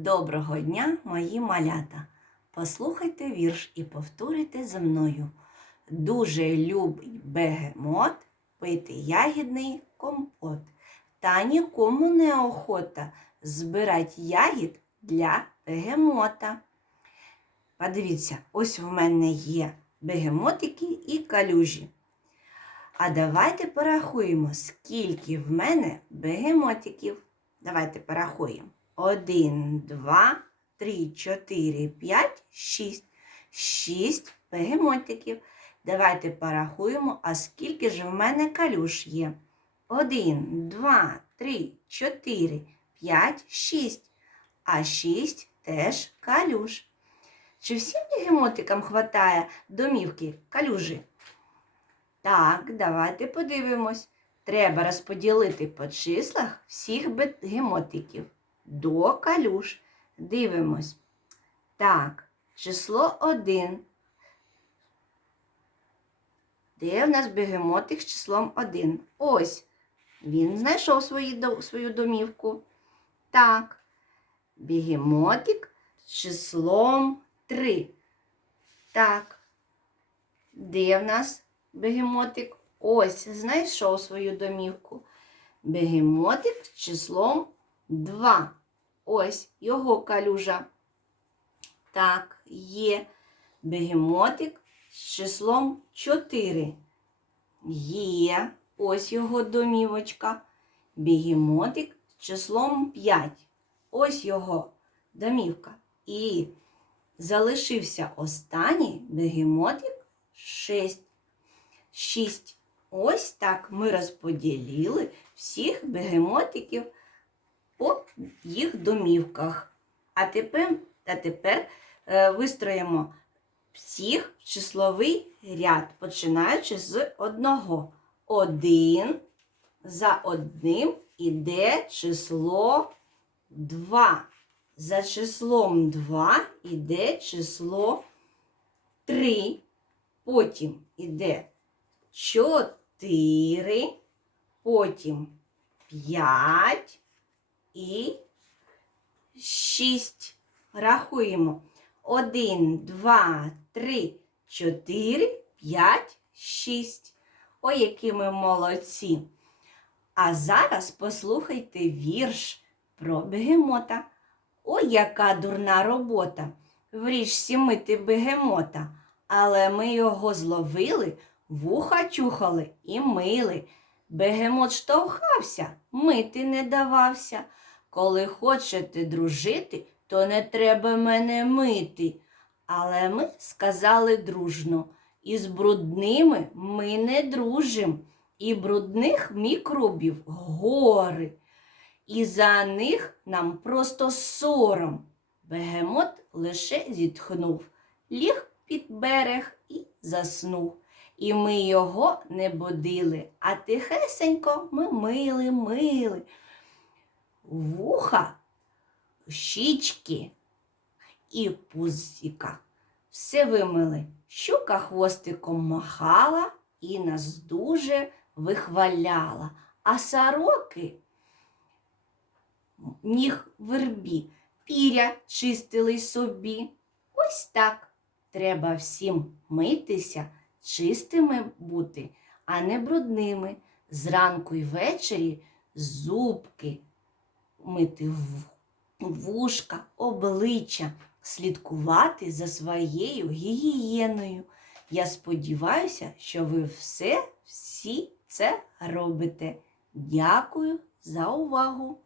Доброго дня, мої малята! Послухайте вірш і повторюйте за мною. Дуже любить бегемот пити ягідний компот. Та нікому не охота збирать ягід для бегемота. Подивіться, ось в мене є бегемотики і калюжі. А давайте порахуємо, скільки в мене бегемотиків. Давайте порахуємо. Один, два, три, чотири, п'ять, шість. Шість бегемотиків. Давайте порахуємо, а скільки ж в мене калюш є. Один, два, три, чотири, п'ять, шість. А шість теж калюш. Чи всім бегемотикам хватає домівки калюжі? Так, давайте подивимось. Треба розподілити по числах всіх бегемотиків до калюш. Дивимось. Так, число 1. Де в нас бегемотик з числом 1? Ось. Він знайшов свої, свою домівку. Так. Бегемотик з числом 3. Так. Де в нас бегемотик? Ось, знайшов свою домівку. Бегемотик з числом 2. Ось його калюжа. Так, є бегемотик з числом 4. Є. Ось його домівочка. Бегемотик з числом 5. Ось його домівка. І залишився останній бегемотик 6. 6. Ось так ми розподілили всіх бегемотиків по їх домівках. А тепер, а тепер е, вистроїмо всіх в числовий ряд, починаючи з одного. Один за одним іде число 2. За числом 2 іде число 3. Потім іде 4, потім 5 і 6. Рахуємо. 1, 2, 3, 4, 5, 6. Ой, які ми молодці. А зараз послухайте вірш про бегемота. Ой, яка дурна робота. В річці мити бегемота. Але ми його зловили, вуха чухали і мили. Бегемот штовхався, мити не давався. Коли хочете дружити, то не треба мене мити. Але ми сказали дружно, із брудними ми не дружим, і брудних мікробів гори. І за них нам просто сором. Бегемот лише зітхнув, ліг під берег і заснув. І ми його не будили, а тихесенько ми мили, мили. Вуха, щічки і пузіка. Все вимили. Щука хвостиком махала і нас дуже вихваляла, а сороки ніг вербі, піря чистили собі. Ось так. Треба всім митися, чистими бути, а не брудними. Зранку й ввечері зубки мити вушка, обличчя, слідкувати за своєю гігієною. Я сподіваюся, що ви все, всі це робите. Дякую за увагу!